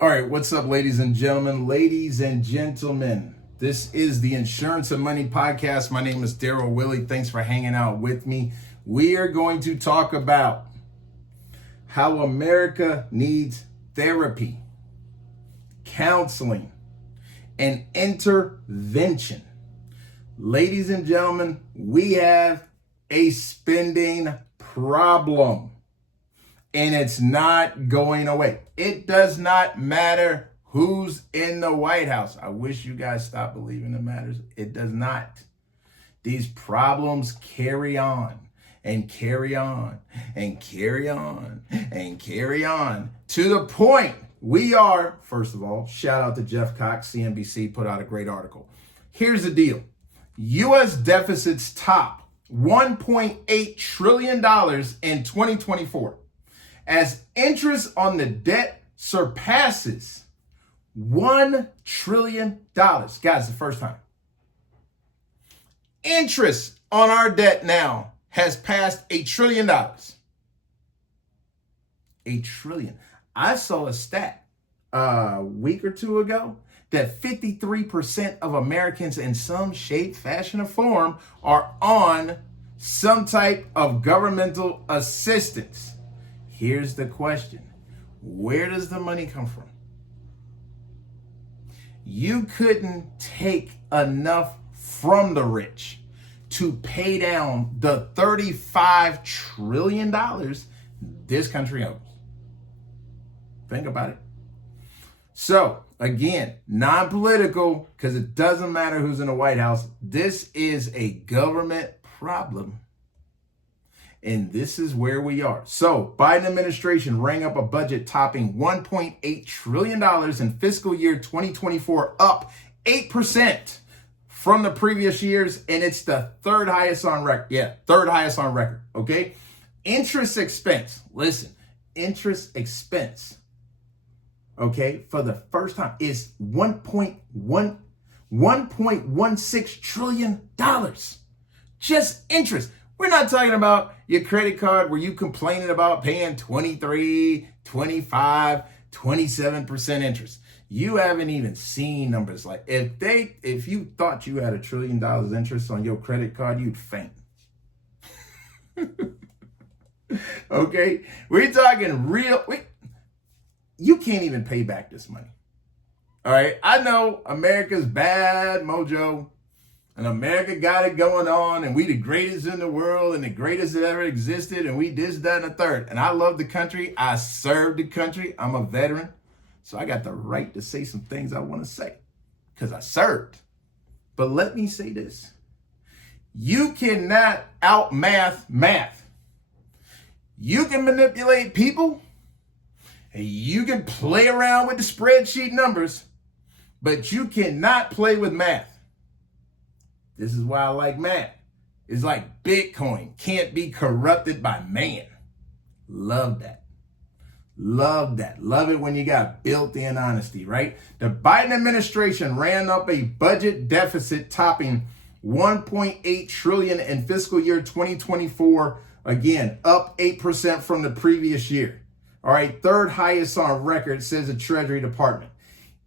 All right, what's up, ladies and gentlemen? Ladies and gentlemen, this is the Insurance and Money Podcast. My name is Daryl Willie. Thanks for hanging out with me. We are going to talk about how America needs therapy, counseling, and intervention. Ladies and gentlemen, we have a spending problem. And it's not going away. It does not matter who's in the White House. I wish you guys stopped believing it matters. It does not. These problems carry on and carry on and carry on and carry on to the point we are, first of all, shout out to Jeff Cox, CNBC put out a great article. Here's the deal. U.S. deficits top $1.8 trillion in 2024. As interest on the debt surpasses $1 trillion. Guys, the first time. Interest on our debt now has passed $1 trillion. $1 trillion. I saw a stat a week or two ago that 53% of Americans in some shape, fashion, or form are on some type of governmental assistance. Here's the question. Where does the money come from? You couldn't take enough from the rich to pay down the $35 trillion this country owes. Think about it. So, again, non-political, because it doesn't matter who's in the White House. This is a government problem. And this is where we are. So, Biden administration rang up a budget topping $1.8 trillion in fiscal year 2024, up 8% from the previous years. And it's the third highest on record. Yeah, third highest on record. Okay. Interest expense. Listen, interest expense. Okay. For the first time is $1.16 trillion. Just interest. We're not talking about your credit card where you complaining about paying 23, 25, 27% interest. You haven't even seen numbers like if you thought you had $1 trillion interest on your credit card, you'd faint. Okay? We're talking you can't even pay back this money. All right? I know America's bad mojo. And America got it going on, and we the greatest in the world and the greatest that ever existed, and we this, that, and the third. And I love the country. I served the country. I'm a veteran. So I got the right to say some things I want to say because I served. But let me say this. You cannot outmath math. You can manipulate people, and you can play around with the spreadsheet numbers, but you cannot play with math. This is why I like math. It's like Bitcoin can't be corrupted by man. Love that. Love that. Love it when you got built-in honesty, right? The Biden administration ran up a budget deficit topping $1.8 trillion in fiscal year 2024. Again, up 8% from the previous year. All right, third highest on record, says the Treasury Department.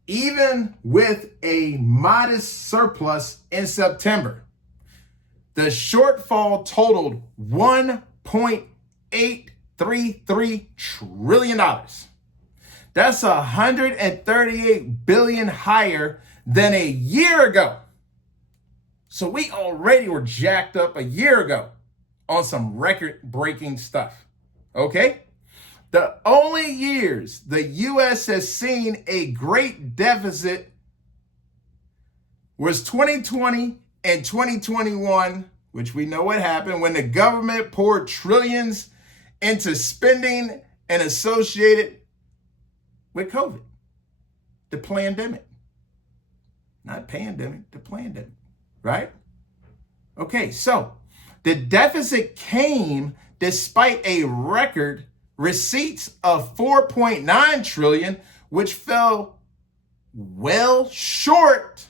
Even with a modest surplus in September, the shortfall totaled $1.833 trillion. That's $138 billion higher than a year ago. So we already were jacked up a year ago on some record-breaking stuff. Okay? The only years the U.S. has seen a great deficit was 2020 and 2021, which we know what happened when the government poured trillions into spending and associated with COVID, the plandemic. Not pandemic, the plandemic, right? Okay, so the deficit came despite a record receipts of $4.9 trillion, which fell well short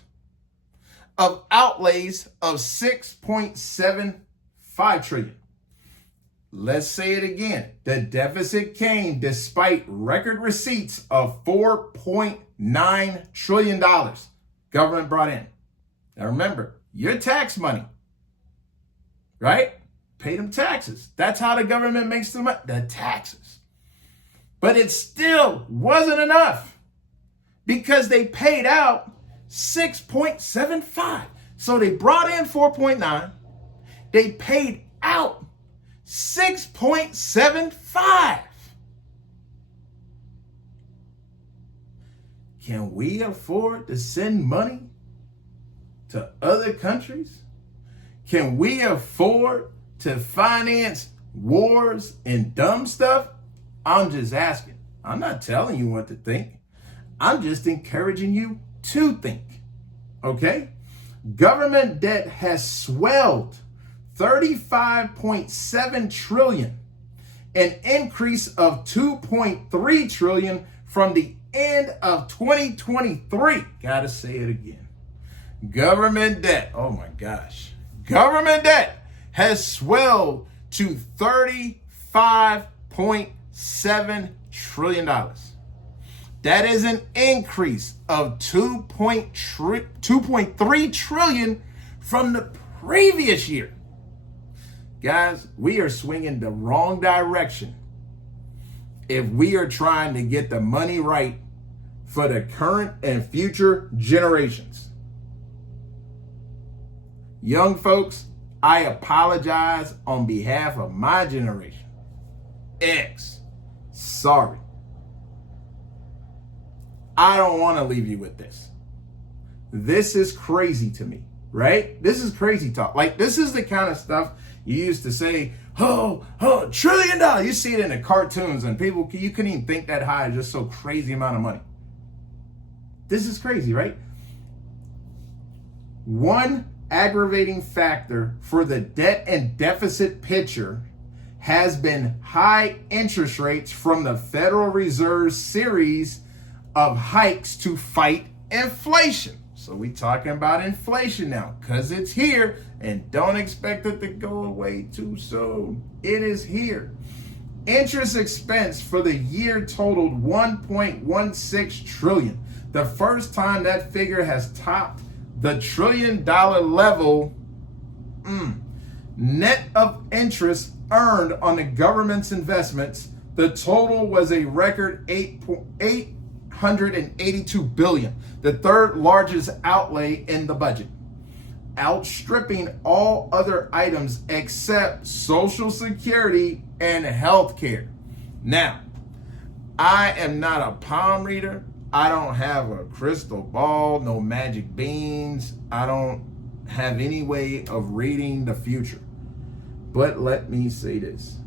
of outlays of $6.75 trillion. Let's say it again. The deficit came despite record receipts of $4.9 trillion government brought in. Now remember, your tax money, right? Pay them taxes. That's how the government makes the money, the taxes. But it still wasn't enough because they paid out 6.75. So they brought in 4.9. They paid out 6.75. Can we afford to send money to other countries? Can we afford to finance wars and dumb stuff? I'm just asking. I'm not telling you what to think. I'm just encouraging you to think. Okay? Government debt has swelled 35.7 trillion, an increase of 2.3 trillion from the end of 2023. Gotta say it again. Government debt, oh my gosh. Government debt has swelled to $35.7 trillion. That is an increase of 2.3 trillion from the previous year. Guys, we are swinging the wrong direction if we are trying to get the money right for the current and future generations. Young folks, I apologize on behalf of my generation. Sorry. I don't want to leave you with this. This is crazy to me, right? This is crazy talk. Like, this is the kind of stuff you used to say, oh, $1 trillion. You see it in the cartoons and people, you couldn't even think that high. It's just so crazy amount of money. This is crazy, right? One aggravating factor for the debt and deficit picture has been high interest rates from the Federal Reserve's series of hikes to fight inflation. So we talking about inflation now because it's here and don't expect it to go away too soon. It is here. Interest expense for the year totaled 1.16 trillion. The first time that figure has topped the $1 trillion level. Net of interest earned on the government's investments, the total was a record 882 billion, the third largest outlay in the budget, outstripping all other items except Social Security and health care. Now, I am not a palm reader. I don't have a crystal ball, no magic beans. I don't have any way of reading the future. But let me say this.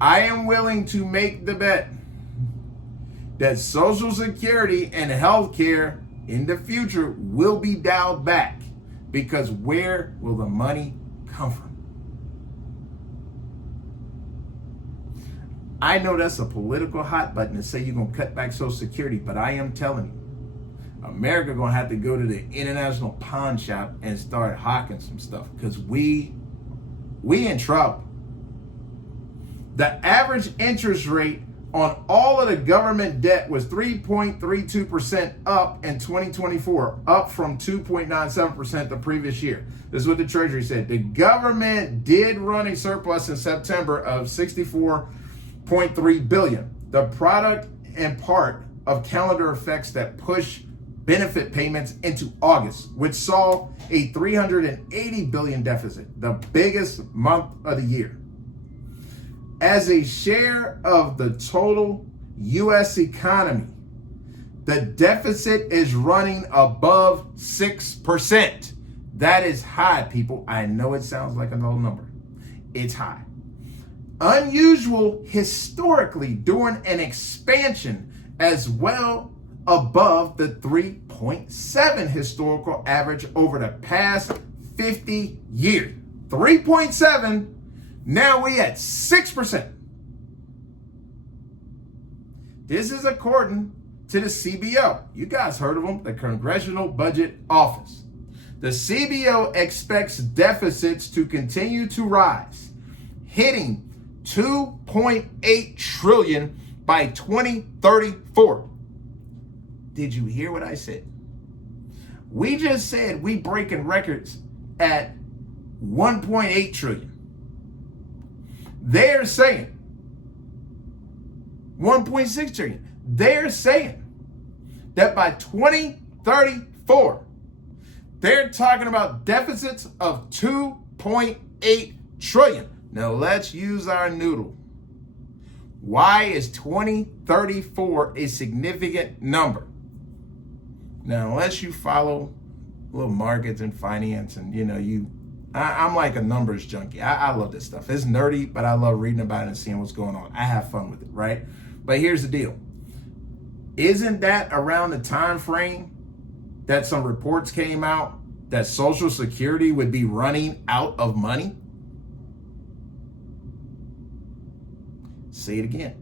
I am willing to make the bet that Social Security and health care in the future will be dialed back, because where will the money come from? I know that's a political hot button to say you're going to cut back Social Security, but I am telling you, America going to have to go to the international pawn shop and start hawking some stuff, because we in trouble. The average interest rate on all of the government debt was 3.32% up in 2024, up from 2.97% the previous year. This is what the Treasury said. The government did run a surplus in September of 64.3 billion. The product and part of calendar effects that push benefit payments into August, which saw a 380 billion deficit, the biggest month of the year. As a share of the total U.S. economy, the deficit is running above 6%. That is high, people. I know it sounds like a low number. It's high. Unusual historically during an expansion, as well above the 3.7 historical average over the past 50 years. 3.7. Now we at 6%. This is according to the CBO. You guys heard of them, the Congressional Budget Office. The CBO expects deficits to continue to rise, hitting 2.8 trillion by 2034. Did you hear what I said? We just said we breaking records at 1.8 trillion. They're saying 1.6 trillion. They're saying that by 2034, they're talking about deficits of 2.8 trillion. Now let's use our noodle. Why is 2034 a significant number? Now, unless you follow little markets and finance and, I'm like a numbers junkie. I love this stuff. It's nerdy, but I love reading about it and seeing what's going on. I have fun with it, right? But here's the deal. Isn't that around the time frame that some reports came out that Social Security would be running out of money? Say it again.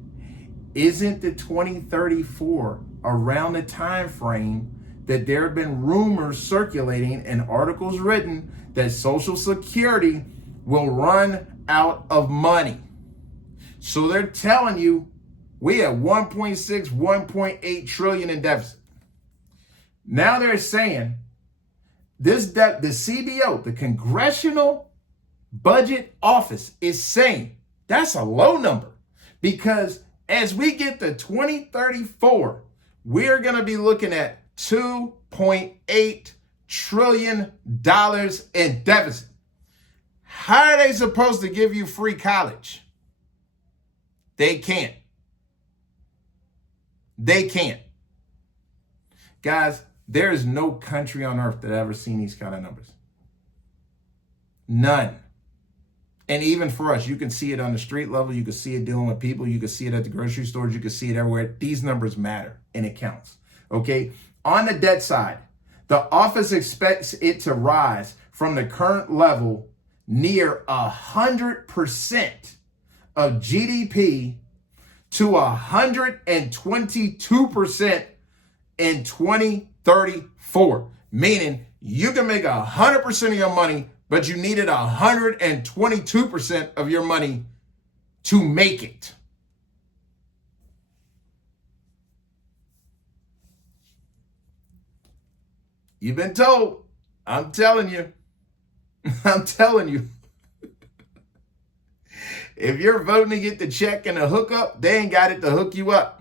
Isn't the 2034 around the time frame that there have been rumors circulating and articles written that Social Security will run out of money? So they're telling you we have 1.6, 1.8 trillion in deficit. Now they're saying the CBO, the Congressional Budget Office, is saying that's a low number because as we get to 2034, we're going to be looking at $2.8 trillion in deficit. How are they supposed to give you free college? They can't. They can't. Guys, there is no country on earth that ever seen these kind of numbers. None. And even for us, you can see it on the street level. You can see it dealing with people. You can see it at the grocery stores. You can see it everywhere. These numbers matter and it counts. Okay. On the debt side, the office expects it to rise from the current level near 100% of GDP to 122% in 2034. Meaning you can make 100% of your money, but you needed 122% of your money to make it. You've been told. I'm telling you. I'm telling you. If you're voting to get the check and the hookup, they ain't got it to hook you up.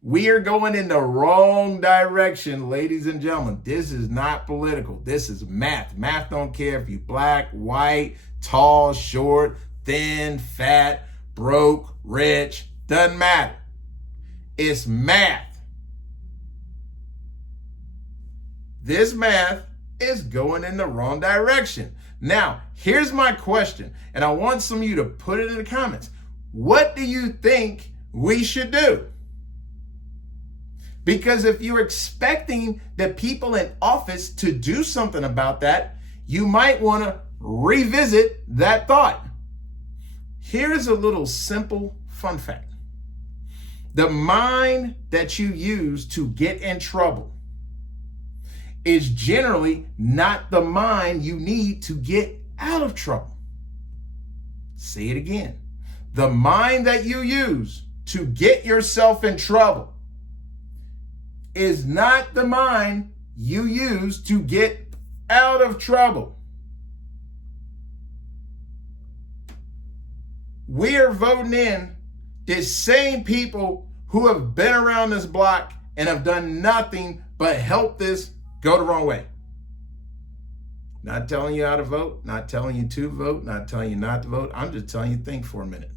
We are going in the wrong direction, ladies and gentlemen. This is not political. This is math. Math don't care if you're black, white, tall, short, thin, fat, broke, rich. Doesn't matter. It's math. This math is going in the wrong direction. Now, here's my question, and I want some of you to put it in the comments. What do you think we should do? Because if you're expecting the people in office to do something about that, you might want to revisit that thought. Here's a little simple fun fact. The mind that you use to get in trouble is generally not the mind you need to get out of trouble. Say it again. The mind that you use to get yourself in trouble is not the mind you use to get out of trouble. We are voting in the same people who have been around this block and have done nothing but help this go the wrong way. Not telling you how to vote, not telling you to vote, not telling you not to vote. I'm just telling you, think for a minute.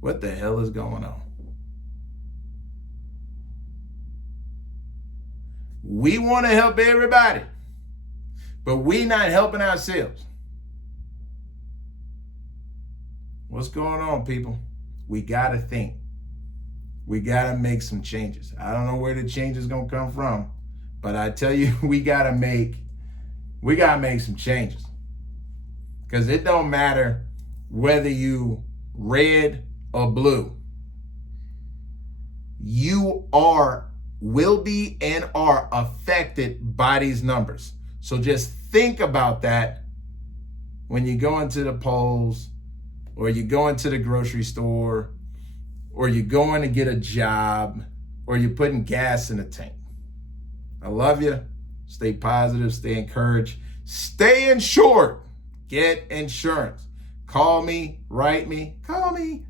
What the hell is going on? We want to help everybody, but we not helping ourselves. What's going on, people? We got to think. We got to make some changes. I don't know where the change is going to come from, but I tell you, we got to make some changes. Because it don't matter whether you red or blue. You will be and are affected by these numbers. So just think about that when you go into the polls or you're going to the grocery store, or you're going to get a job, or you're putting gas in the tank. I love you. Stay positive, stay encouraged, stay insured. Get insurance. Call me, write me, call me.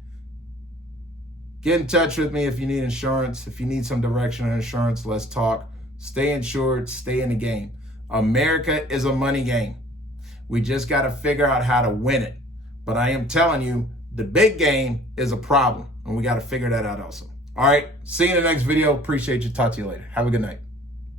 Get in touch with me if you need insurance. If you need some direction on insurance, let's talk. Stay insured, stay in the game. America is a money game. We just got to figure out how to win it. But I am telling you, the big game is a problem, and we got to figure that out also. All right, see you in the next video. Appreciate you. Talk to you later. Have a good night.